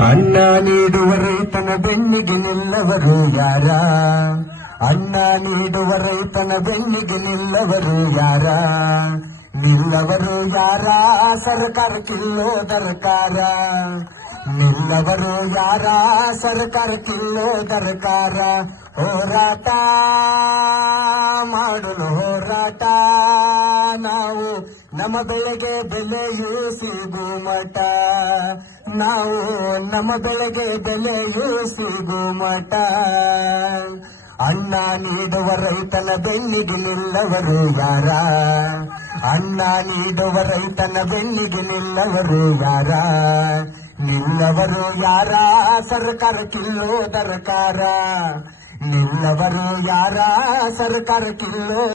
ಅನ್ನ ನೀಡುವ ರೈತನ ಬೆನ್ನಿಗೆ ನಿಲ್ಲವರು ಯಾರ? ಅನ್ನ ನೀಡುವ ರೈತನ ಬೆನ್ನಿಗೆ ನಿಲ್ಲವರು ಯಾರ? ನಿಲ್ಲವರು ಯಾರ? ಸರ್ಕಾರಕ್ಕಿಲ್ಲೋ ದರ್ಕಾರ. ನಿಲ್ಲವರು ಯಾರ? ಸರ್ಕಾರಕ್ಕಿಲ್ಲೋ ದರ್ಕಾರ. ಹೋರಾಟ ಮಾಡಲು ಹೋರಾಟ, ನಾವು ನಮ್ಮ ಬೆಳೆಗೆ ಬೆಲೆಯೂ ಸಿಗು ಮಠ. ನಾವು ನಮ್ಮ ಬೆಳೆಗೆ ಬೆಲೆಯೂ ಸಿಗು ಮಠ. ಅನ್ನ ನೀಡುವ ರೈತನ ಬೆನ್ನಿಗೆ ನಿಲ್ಲವರು ಯಾರ? ಅನ್ನ ನೀಡುವ ರೈತನ ಬೆನ್ನಿಗೆ ನಿಲ್ಲವರು ಯಾರ? ನಿಲ್ಲವರು ಯಾರ? ಸರ್ಕಾರಕ್ಕಿಲ್ಲೋ ದರ್ಕಾರ. ನಿಲ್ಲವರು ಯಾರ? ಸರ್ಕಾರಕ್ಕಿಲ್ಲೋ